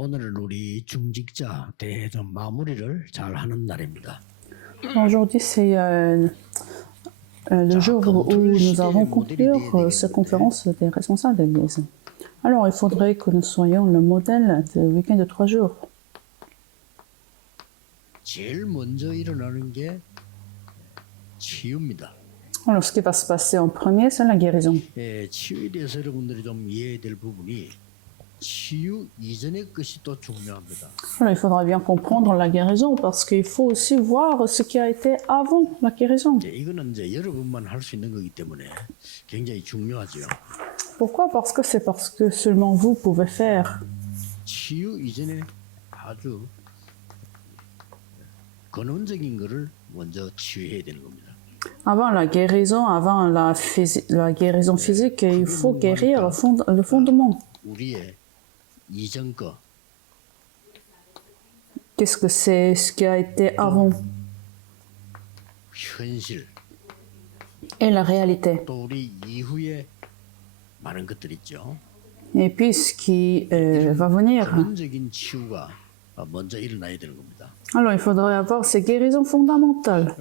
오늘은 우리 중직자 대회전 마무리를 잘 하는 날입니다. Aujourd'hui, c'est le jour où nous avons conclure cette conférence des responsables de l'Église. Alors, il faudrait que nous soyons le modèle du week-end de 3 jours. 제일 먼저 일어나는 게 치유입니다. Alors, ce qui va se passer en premier, c'est la guérison. 치유에 대해서 여러분들이 좀 이해해야 될 부분이 치유 이전의 것이 또 중요합니다. Alors, il faudra bien comprendre la guérison parce qu'il faut aussi voir ce qui a été avant la guérison. 이거는 이제 여러분만 할 수 있는 거기 때문에 굉장히 중요하죠. Pourquoi? Parce que seulement vous pouvez faire. 치유 이전에 아주 근원적인 거를 먼저 치유해야 되는 겁니다. Avant la guérison, avant la guérison physique, il faut guérir le fondement. 우리의 이전 거, Qu'est-ce que c'est ce qui a été avant 현실, et la réalité. 또 우리 이후에 많은 것들 있죠. Et puis ce qui va venir. 근원적인 치유가 먼저 일어나야 되는 겁니다. Alors il faudrait avoir ces guérisons fondamentales.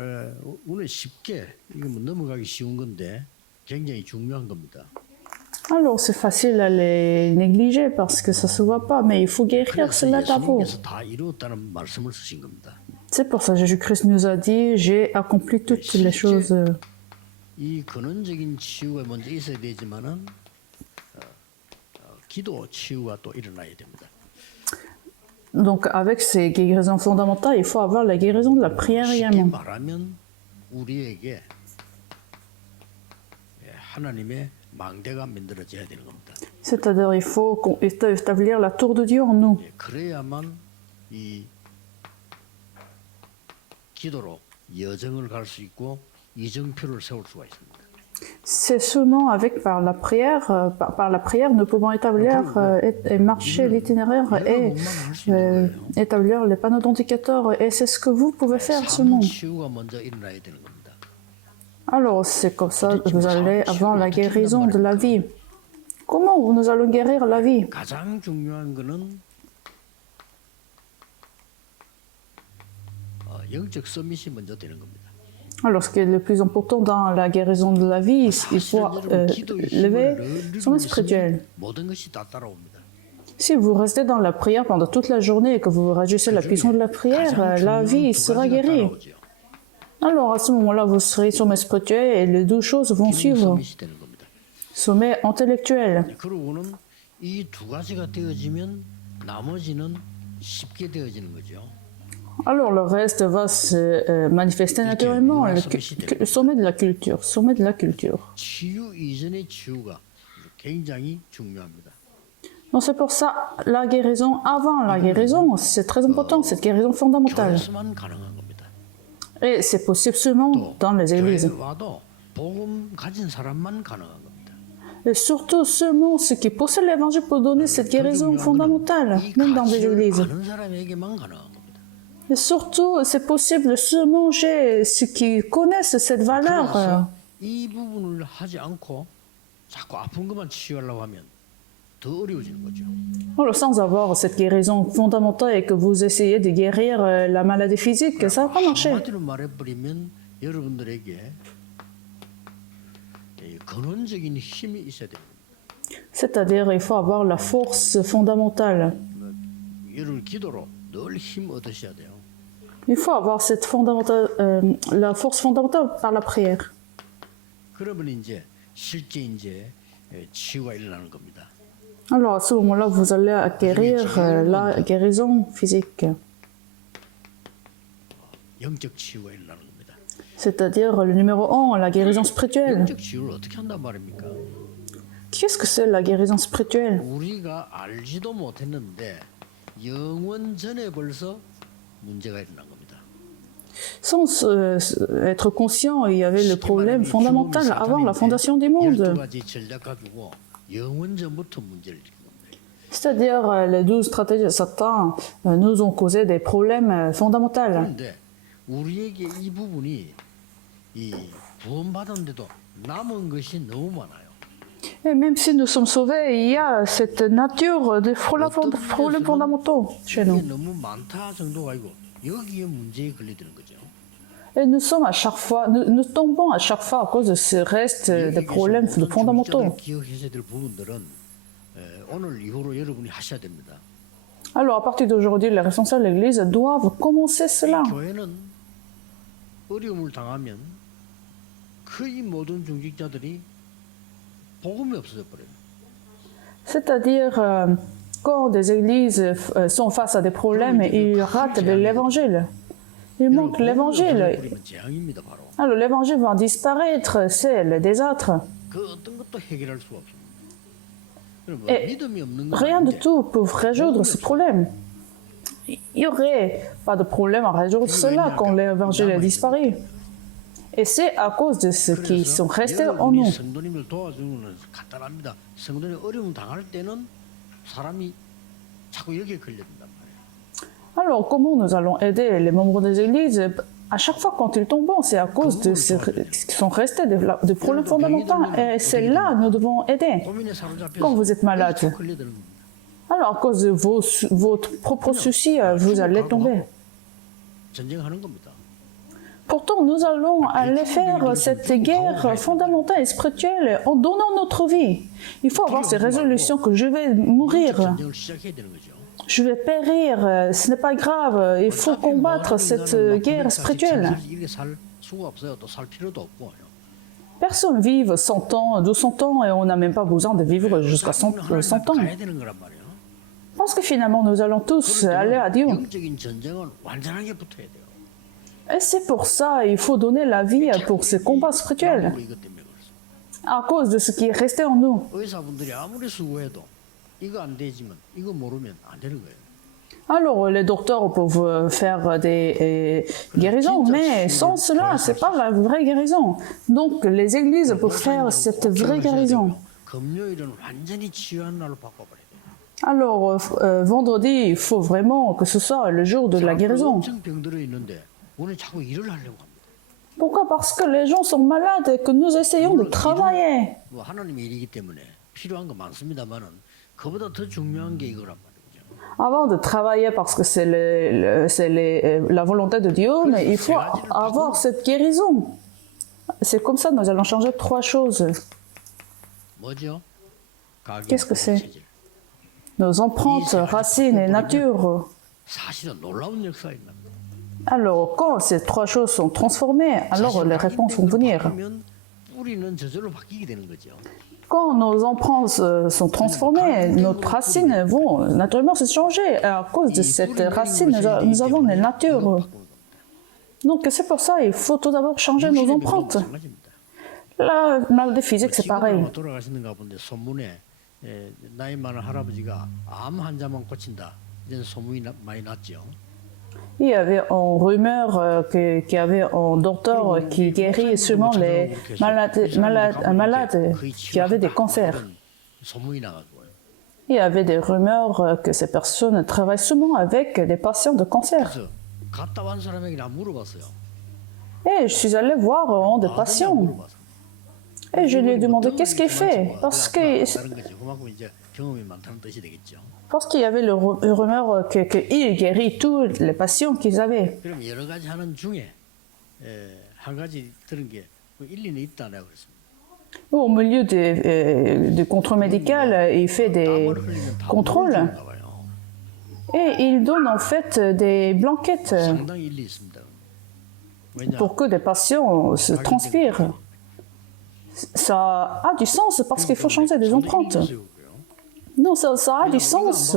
오늘 쉽게 이거 뭐 넘어가기 쉬운 건데 굉장히 중요한 겁니다. Alors c'est facile à les négliger parce que ça se voit pas, mais il faut guérir cela d'abord. 예수님께서 다 이루었다는 말씀을 쓰신 겁니다. C'est pour ça que Jésus-Christ nous a dit, j'ai accompli toutes les choses. 이 근원적인 치유가 먼저 있어야 되지만은 기도 치유가 또 일어나야 됩니다. Donc avec ces guérisons fondamentales, il faut avoir la guérison de la prière 쉽게 également. 말하면 우리에게 하나님의 망대가 만들어져야 되는 겁니다. C'est-à-dire il faut établir la tour de Dieu en nous. 그래야만 이 기도로 여정을 갈 수 있고 이정표를 세울 수가 있습니다. C'est seulement par la prière, nous pouvons établir et marcher l'itinéraire et établir les panneaux d'indicateurs. Et c'est ce que vous pouvez faire seulement. 치유가 먼저 일어나야 되는 겁니다. Alors, c'est comme ça que vous allez avoir la guérison de la vie. Comment nous allons guérir la vie? 가장 중요한 거는 영적 서밋이 먼저 되는 겁니다. Alors, ce qui est le plus important dans la guérison de la vie, il faut lever son esprit spirituel. 모든 것이 다 따라옵니다. Si vous restez dans la prière pendant toute la journée et que vous réagissez la puissance de la prière, la vie sera guérie. Alors, à ce moment-là, vous serez sommet spirituel et les deux choses vont suivre. Sommet intellectuel. 그러고는 이 두 가지가 되어지면 나머지는 쉽게 되어지는 거죠. Alors, le reste va se manifester naturellement. Le sommet de la culture. Sommet de la culture. 치유 이전의 치유가 굉장히 중요합니다. Donc, c'est pour ça, la guérison avant la guérison, c'est très important, cette guérison fondamentale. 교회에서만 가능한 겁니다. Et c'est possible seulement dans les églises. 교회 와도 복음 가진 사람만 가능한 겁니다. Et surtout, seulement ceux qui possèdent l'évangile pour donner cette guérison fondamentale, même dans des églises. 아는 사람에게만 가능한 겁니다. Et surtout, c'est possible seulement chez ceux qui connaissent cette valeur. 그래서 이 부분을 하지 않고 자꾸 아픈 것만 치유하려고 하면 더 어려워지는 거죠. Alors, sans avoir cette guérison fondamentale et que vous essayez de guérir la maladie physique, ça ne va pas marcher. 한마디로 말해버리면 여러분들에게 근원적인 힘이 있어야 됩니다. C'est-à-dire, il faut avoir la force fondamentale. 여러분 기도로 늘 힘 얻으셔야 돼요. Il faut avoir la force fondamentale par la prière. 그러면 이제 실제 이제 치유가 일어나는 겁니다. Alors, à ce moment-là, vous allez acquérir la guérison physique. 영적 치유가 일어나는 겁니다. C'est-à-dire, le numéro 1, la guérison spirituelle. 영적 치유를 어떻게 한단 말입니까? Qu'est-ce que c'est la guérison spirituelle? 우리가 알지도 못했는데 영원 전에 벌써 문제가 일어난 겁니다. Sans être conscient, il y avait le problème fondamental avant la fondation du monde. 12가지 전략 가지고 영원 전부터 문제를 일으킨 겁니다. C'est-à-dire, les 12 stratégies de Satan nous ont causé des problèmes fondamentaux. 그런데 우리에게 이 부분이 이 구원받았는데도 남은 것이 너무 많아요. Et même si nous sommes sauvés, il y a cette nature de problèmes fondamentaux chez nous. 이게 너무 많다 정도가 아니고 여기에 문제에 걸리드는 거죠. Et nous sommes à chaque fois, nous tombons à chaque fois à cause de ce reste des problèmes fondamentaux. 기억하셔야 될 부분들은 오늘 이후로 여러분이 하셔야 됩니다. Alors à partir d'aujourd'hui, les responsables de l'Église doivent commencer cela. 교회는 어려움을 당하면 거의 모든 중직자들이 복음이 없어져 버려요. C'est-à-dire, quand des églises sont face à des problèmes, ils ratent l'évangile. Il manque l'évangile. 버리면 재앙입니다, 바로. Alors l'évangile va disparaître, c'est le désastre. 그 어떤 것도 해결할 수가 없습니다. 그럼 Et 믿음이 없는 건 rien de 아닌데 tout peut résoudre ce problème. Il n'y aurait pas de problème à résoudre cela quand l'évangile a disparu. Et c'est à cause de ceux qui sont restés en nous. 여러분이 성도님을 도와주는 건 간단합니다. 성도님 어려움 당할 때는 사람이 자꾸 여기에 걸려든단 말이에요. Alors comment nous allons aider les membres des églises? À chaque fois quand ils tombent, c'est à cause de ceux qui sont restés des problèmes fondamentaux. Et c'est là que nous devons aider. 고민에 사로잡혀서 Quand vous êtes malade, 여기에 걸려드는 겁니다. alors à cause de votre propre souci, vous allez tomber. 전쟁하는 겁니다. Pourtant, nous allons aller faire cette guerre fondamentale et spirituelle en donnant notre vie. Il faut avoir ces résolutions que je vais mourir, 전쟁을 시작해야 되는 거죠. je vais périr, ce n'est pas grave, il faut combattre cette guerre spirituelle. 이렇게 살 수가 없어요. 또 살 필요도 없고. Personne ne vit 100 ans, 200 ans et on n'a même pas besoin de vivre jusqu'à 100 ans. 가야 되는 거란 말이에요. Parce que finalement, nous allons tous aller à Dieu. 영적인 전쟁은 완전하게 붙어야 돼요. Et c'est pour ça qu'il faut donner la vie pour ce combat spirituel, 이것 때문에 그렇습니다. à cause de ce qui est resté en nous. 의사분들이 아무리 수고해도 이거 안 되지만 이거 모르면 안 되는 거예요. Alors, les docteurs peuvent faire des guérisons, mais sans cela, ce n'est pas la vraie guérison. Donc, les églises peuvent faire cette vraie guérison. 금요일은 완전히 치유한 날로 바꿔버려야 돼요. Alors, vendredi, il faut vraiment que ce soit le jour de la guérison. 엄청 병들어 있는데 오늘 자꾸 일을 하려고 합니다. Pourquoi? Parce que les gens sont malades et que nous essayons de travailler. 뭐 하나님의 일이기 때문에 필요한 거 많습니다만은 그보다 더 중요한 게 이거란 말이죠. Avant de travailler, parce que c'est la volonté de Dieu, mais il faut avoir cette guérison. C'est comme ça que nous allons changer 3 choses. 뭐죠? Qu'est-ce que c'est? 체질. Nos empreintes, racines et nature. 사실은 놀라운 역사입니다. Alors, quand ces 3 choses sont transformées, alors les réponses vont venir. 바꾸면 뿌리는 저절로 바뀌게 되는 거죠. Quand nos empreintes sont transformées, nos racines vont naturellement se changer. À cause de cette racine, nous avons une nature. Donc c'est pour ça qu'il faut tout d'abord changer nos empreintes. La maladie physique, c'est pareil. 돌아가시는가 본데 소문에 나이 많은 할아버지가 암 환자만 고친다 이런 소문이 많이 났죠. Il y avait en rumeur qu'il y avait un docteur qui guérit seulement les malades qui avaient des cancers. 소문이 나가지고요. Il y avait des rumeurs que ces personnes travaillent seulement avec des patients de cancer. 그래서 갔다 온 사람에게 나 물어봤어요. Et je suis allée voir un des patients. 물어봤어요. Et je lui ai demandé qu'est-ce qu'il fait. 다른 거죠. 그만큼 이제 경험이 많다는 뜻이 되겠죠. Parce qu'il y avait le rumeur qu'il guérit tous les patients qu'ils avaient. 그럼 여러 가지 하는 중에 한 가지 들은 게 일리는 있다 내가 그랬습니다. Au milieu du contrôle médical, il fait des 땀을 흘리면 다 contrôles 물어주는가 봐요. et il donne en fait des blanquettes 상당히 일리 있습니다. 왜냐? pour que des patients se transpirent. Ça a du sens parce qu'il faut changer des empreintes. Non, ça a du sens.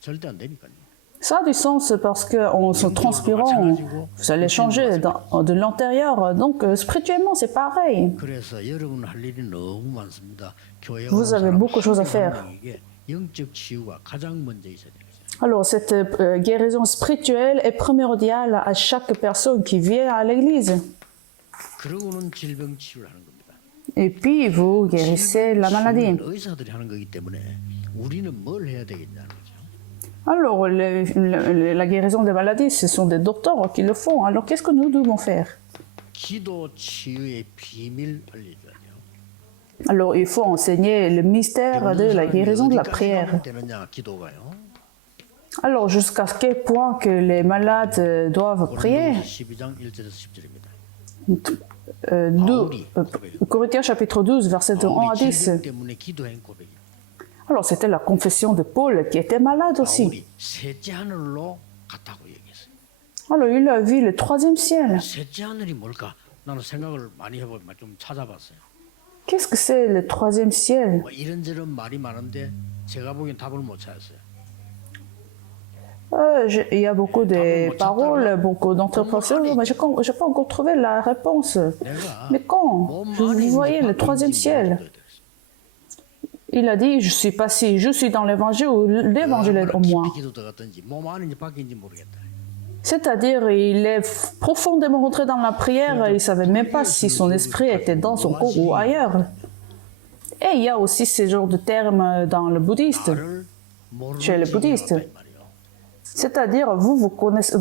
절대 안 되니까요. Ça a du sens parce qu'en se transpirant, vous allez changer de l'intérieur. Donc spirituellement, c'est pareil. 그래서 여러분 할 일이 너무 많습니다. 교회 Vous avez beaucoup de choses à faire. 사람에게 영적 치유가 가장 먼저 있어야 되겠어요. Alors, cette guérison spirituelle est primordiale à chaque personne qui vient à l'église. 그러고는 질병 치유를 하는 겁니다. Et puis, vous guérissez la maladie. 의사들이 하는 거기 때문에 우리는 뭘 해야 되겠냐는 거죠. Alors, la guérison des maladies, ce sont des docteurs qui le font. Alors, qu'est-ce que nous devons faire? 기도 치유의 비밀 알려줘야 돼요. Alors il faut enseigner le mystère de la guérison de la prière. 되느냐 기도가요. Alors jusqu'à quel point que les malades doivent prier? 12장 1절에서 10절입니다. Corinthiens chapitre 12, verset de 1 à 10. 질병 때문에 기도한 고백이. Alors c'était la confession de Paul qui était malade aussi. 바울이 셋째 하늘로 갔다고 얘기했어요. Alors il a vu le troisième ciel. 셋째 하늘이 뭘까? 나는 생각을 많이 해보고 좀 찾아봤어요. Qu'est-ce que c'est le troisième ciel? 뭐 이런저런 말이 많은데 제가 보기엔 답을 못 찾았어요. Il y a beaucoup de paroles, beaucoup d'interprétations, mais je n'ai pas encore trouvé la réponse. Mais quand vous voyez le troisième ciel, il a dit, je suis pas si, je suis dans l'évangile ou l'évangile est en moi. 기도 들어갔든지 몸 안인지 밖인지 모르겠다. C'est-à-dire, il est profondément rentré dans la prière, il ne savait même pas si son esprit était dans son corps ou ailleurs. Et il y a aussi ce genre de termes dans le bouddhiste, chez les bouddhistes. C'est-à-dire, vous ne reconnaissez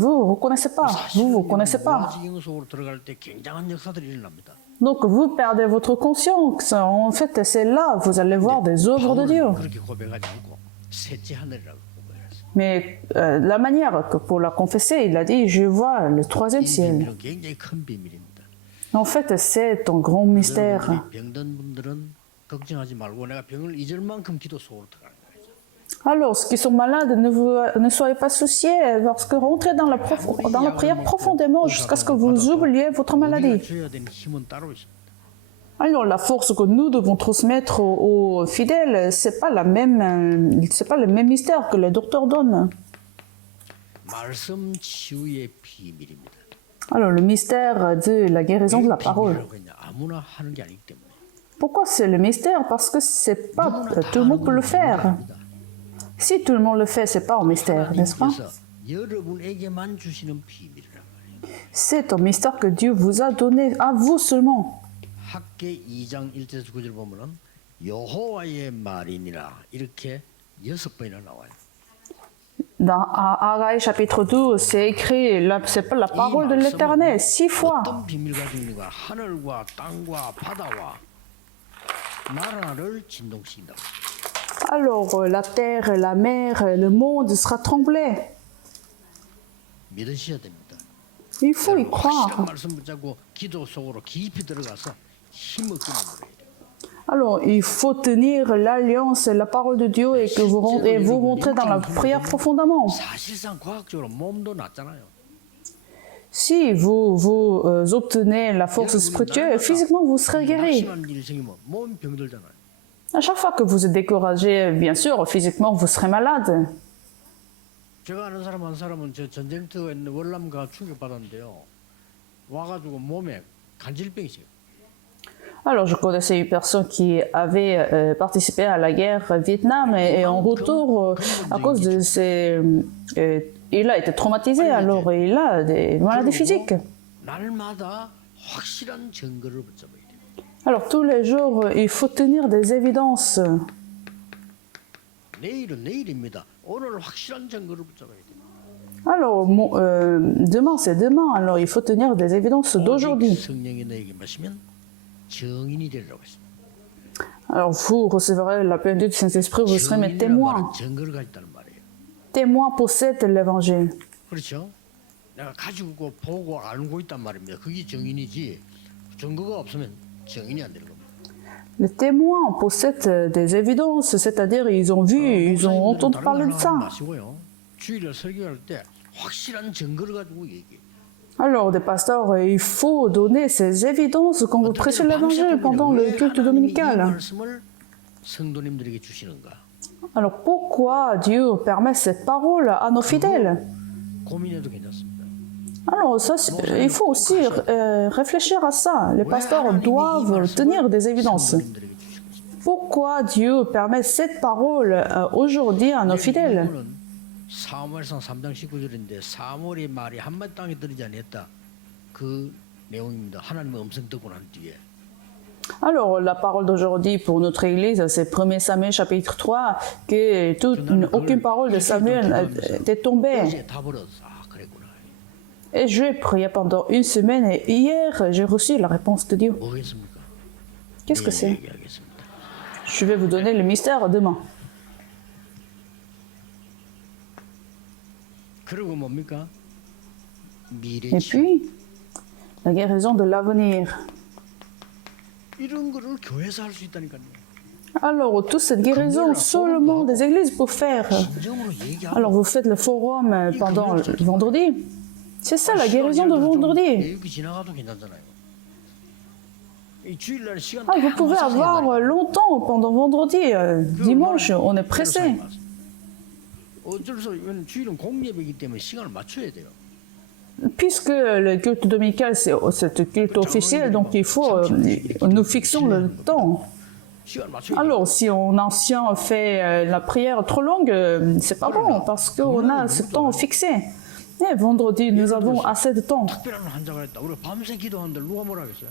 pas, vous connaissez pas. 속으로 들어갈 때 굉장한 역사들이 일어납니다. Donc, vous perdez votre conscience. En fait, c'est là, vous allez voir des œuvres de Dieu. 그렇게 고백하지 않고 셋째 하늘이라고 고백했어요. Mais la manière que pour la confesser, il a dit, je vois le troisième ciel. 비밀은 굉장히 큰 비밀입니다. En fait, c'est un grand mystère. 우리 병든 분들은 걱정하지 말고 내가 병을 잊을 만큼 기도 속으로 들어가는 거예요. Alors, ceux qui sont malades, ne soyez pas souciés, parce que rentrez dans la prière profondément jusqu'à ce que vous oubliez votre maladie. 우리가 줘야 되는 힘은 따로 있습니다. Alors, la force que nous devons transmettre aux fidèles, c'est pas le même mystère que le docteur donne. 말씀 치유의 비밀입니다. Alors, le mystère de la guérison de la parole. 비밀이라고 했냐? 아무나 하는 게 아니기 때문에. Pourquoi c'est le mystère? Parce que c'est pas tout le monde peut le faire. Si tout le monde le fait, c'est pas un mystère, n'est-ce pas? 하나님께서 여러분에게만 주시는 비밀이란 말이에요. C'est un mystère que Dieu vous a donné à vous seulement. 학계 2장 1절에서 9절 보면은 여호와의 말이니라 이렇게 6번이나 나와요. Dans Haggai chapitre 12, c'est écrit, c'est pas la parole de l'Éternel, 6 fois. 어떤 비밀 가지고 있는가? 하늘과 땅과 바다와 나라를 진동시킨다. Alors la terre, la mer, le monde sera tremblé. 믿으셔야 됩니다. Il faut y croire. 확실한 말씀 붙잡고 기도 속으로 깊이 들어가서 힘을 끊어버려야 돼요. Alors, il faut tenir l'alliance et la parole de Dieu et que vous rentrez dans la prière profondément. 사실상 과학적으로 몸도 낫잖아요. Si vous obtenez la force spirituelle, physiquement vous serez guéri. 낙심한 일이 생기면 몸이 병들잖아요. À chaque fois que vous êtes découragé, bien sûr, physiquement vous serez malade. 제가 아는 사람 한 사람은 저 전쟁터에 있는 월남가 충격받았는데요. 와가지고 몸에 간질병이 있어요. Alors, je connaissais une personne qui avait participé à la guerre Vietnam et en retour, à cause de il a été traumatisé, alors il a des maladies physiques. 날마다 확실한 증거를 붙잡아야 돼요. Alors, tous les jours, il faut tenir des évidences. 내일은 내일입니다. 오늘 확실한 증거를 붙잡아야 돼요. Alors, demain, c'est demain, alors il faut tenir des évidences d'aujourd'hui. 성령이 너에게 마시면 증인이 되리라고 했습니다. Alors, vous recevrez la plénitude du Saint-Esprit, vous serez mes témoins. 증거를 가졌다는 말이에요. Témoins possèdent l'évangile. 그렇죠? 내가 가지고 보고 알고 있단 말입니다. 그게 증인이지. 증거가 없으면 증인이 안 되는 겁니다. Les témoins possèdent des évidences, c'est-à-dire ils ont vu, ils ont entendu parler de ça. 마시고요. 주일을 설교할 때 확실한 증거를 가지고 얘기해. Alors, des pasteurs, il faut donner ces évidences quand vous prêchez l'évangile pendant le culte dominical. 말씀을 성도님들에게 주시는가? Alors, pourquoi Dieu permet cette parole à nos fidèles? 고민해도 괜찮습니다. Alors, ça, il faut aussi réfléchir à ça. Les pasteurs doivent tenir des évidences. 성도님들에게 주시고 있습니다. Pourquoi Dieu permet cette parole aujourd'hui à nos fidèles? 사무엘상 3장 19절인데 사무엘의 말이 한마디 땅에 들리지 아니했다. 그 내용입니다. 하나님의 음성 듣고 난 뒤에. Alors, la parole d'aujourd'hui pour notre Église, c'est 1 Samuel chapitre 3, que aucune parole de Samuel était tombée. 어제 다 버렸어. 아, 그랬구나. Et je priais pendant une semaine et hier, j'ai reçu la réponse de Dieu. 뭐겠습니까? Qu'est-ce que 내일 c'est? 얘기하겠습니다. Je vais vous donner le mystère demain. 그리고 뭡니까? 미래 Et 치유. puis, la guérison de l'avenir. 이런 거를 교회에서 할 수 있다니까요. Alors, toute cette guérison, seulement des églises pour faire. 진정으로 얘기하고 Alors, vous faites le forum pendant le vendredi. C'est ça la guérison de vendredi. 이렇게 지나가도 괜찮잖아요. 이 주일날 시간 Ah, vous pouvez avoir longtemps pendant vendredi. Dimanche, on est pressé. 어쩔 수 없이 주일은 공예배이기 때문에 시간을 맞춰야 돼요. Puisque le culte dominical, c'est le culte officiel, donc il faut, nous fixons le temps. 시간 맞춰야 돼요. Alors, si un ancien fait la prière trop longue, c'est pas bon, parce qu'on a ce temps fixé. Et vendredi, nous avons assez de temps. 특별한 환자가 있다. 우리 밤새 기도하는데 누가 뭐라 하겠어요?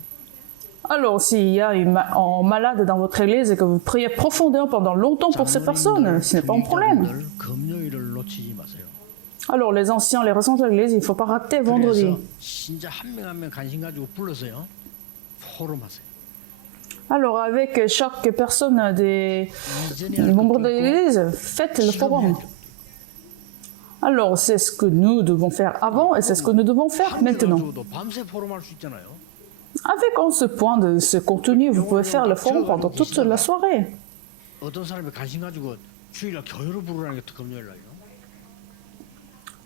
Alors, s'il y a un malade dans votre église et que vous priez profondément pendant longtemps pour ces personnes, ce n'est pas un problème. 장로님들 금요일을 놓치지 마세요. Alors, les anciens, les responsables de l'église, il ne faut pas rater vendredi. 그래서 진짜 한 명 한 명 관심 가지고 불러서요. 포럼하세요. Alors, avec chaque personne des 이전에 할 membres 것도 de 있고 l'église, faites le 지금 forum. 해야 돼요. Alors, c'est ce que nous devons faire avant et c'est ce que nous devons faire 한 명 maintenant. 가지고도 밤새 포럼할 수 있잖아요. Avec en ce point de ce contenu, vous pouvez faire le forum pendant toute la soirée. 어떤 사람이 관심 가지고 주일날 교회로 부르라는 게 금요일날요.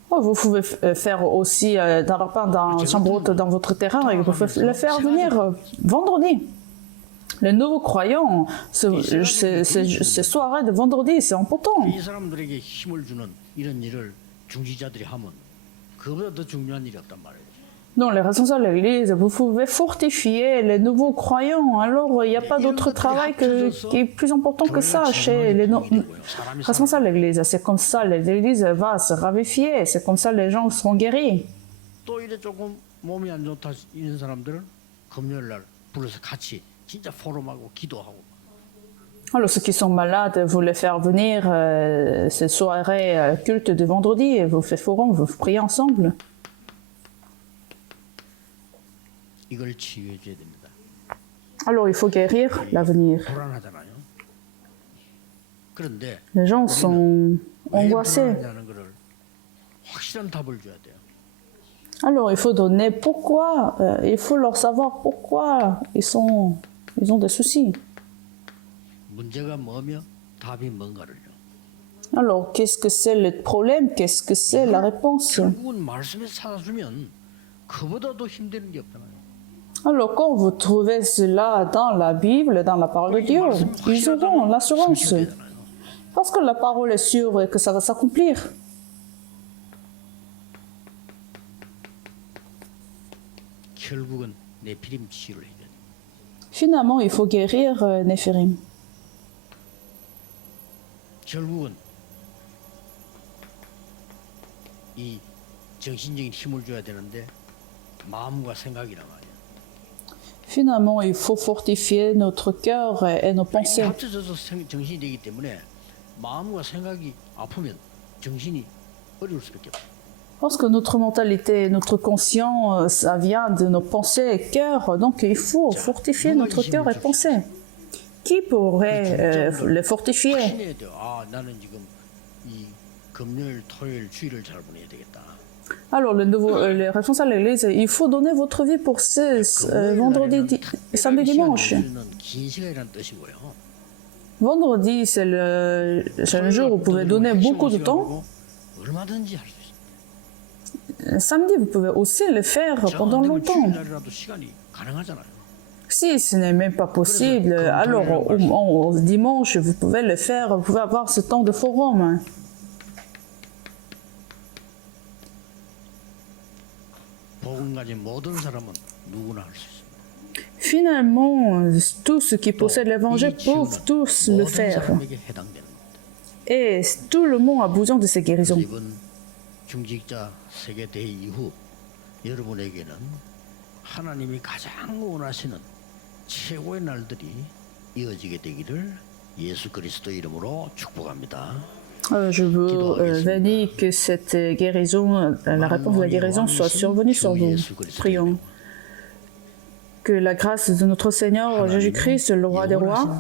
Oh, vous pouvez faire aussi dans la part d'un chambre haute dans votre terrain et vous pouvez le faire venir vendredi. Les nouveaux croyants, ces soirées de vendredi, c'est important. 이 사람들에게 힘을 주는 이런 일을 중지자들이 하면 그보다 더 중요한 일이 없단 말이에요. Non, les responsables de l'Église, vous pouvez fortifier les nouveaux croyants. Alors, il n'y a pas d'autre travail qui est plus important que ça chez les responsables de l'Église. C'est comme ça, l'Église va se ravifier. C'est comme ça, les gens seront guéris. 또 이래 조금 몸이 안 좋다 이런 사람들은 금요일날 불러서 같이 진짜 포럼하고 기도하고. Alors, ceux qui sont malades, vous les faire venir ces soirées cultes de vendredi, vous faites forum, vous priez ensemble. 이걸 치유해 줘야 됩니다. Alors, il faut guérir l'avenir. 불안하잖아요. 그런데 Les gens sont 왜 angoissés. 불안하냐는 거를 확실한 답을 줘야 돼요. Alors, il faut donner pourquoi, il faut leur savoir pourquoi ils ont des soucis. 문제가 뭐며 답이 뭔가를요. Alors, qu'est-ce que c'est le problème? Qu'est-ce que c'est la réponse? 결국은 말씀에서 찾아주면 그보다 더 힘든 게 없잖아요. Alors, quand vous trouvez cela dans la Bible, dans la parole de Dieu, ils auront l'assurance. Parce que la parole est sûre et que ça va s'accomplir. 결국은 네피림 치유를 해야 돼요. Finalement, il faut guérir Néphirim. 결국은 이 정신적인 힘을 줘야 되는데 마음과 생각이란 말이야. Finalement, il faut fortifier notre cœur et nos 이 pensées. 합쳐져서 정신이 되기 때문에 마음과 생각이 아프면 정신이 어려울 수밖에 없어. Parce que notre mentalité, notre conscience, ça vient de nos pensées et cœurs. Donc, il faut fortifier notre cœur et pensées. Qui pourrait les fortifier? 확신해야 돼요. 아, 나는 지금 이 금요일, 토요일, 주일을 잘 보내야 되겠다. Alors, les responsables de l'Église, il faut donner votre vie pour ces vendredi, samedi, dimanche. 긴 시간이라는 뜻이고요. Vendredi, c'est le jour où vous pouvez donner beaucoup de temps. 얼마든지 할 수 있어요. Samedi, vous pouvez aussi le faire pendant longtemps. 주일날이라도 시간이 가능하잖아요. Si ce n'est même pas possible, alors au dimanche, vous pouvez le faire, vous pouvez avoir ce temps de forum. 복음 가진 모든 사람은 누구나 할 수 있습니다. Finalement, tous ceux qui possèdent l'évangile 이 peuvent 치유는 tous le 모든 faire. 사람에게 해당되는 겁니다. Et tout le monde a besoin de ces guérisons. 이번 중직자 세계 대회 이후 여러분에게는 하나님이 가장 원하시는 최고의 날들이 이어지게 되기를 예수 그리스도 이름으로 축복합니다. Je veux bénir que cette guérison, la réponse de la guérison soit survenue sur vous. Prions. Que la grâce de notre Seigneur Jésus-Christ, le roi des rois,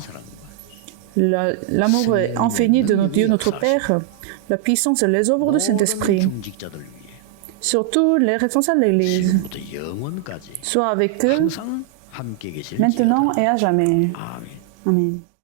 l'amour infini de notre Dieu, notre Père, la puissance et les œuvres du Saint-Esprit, 중직자들 위해 surtout les responsables de l'Église, 지금부터 영원까지 soient avec eux 항상 함께 계실 maintenant et à jamais. 아멘. Amen.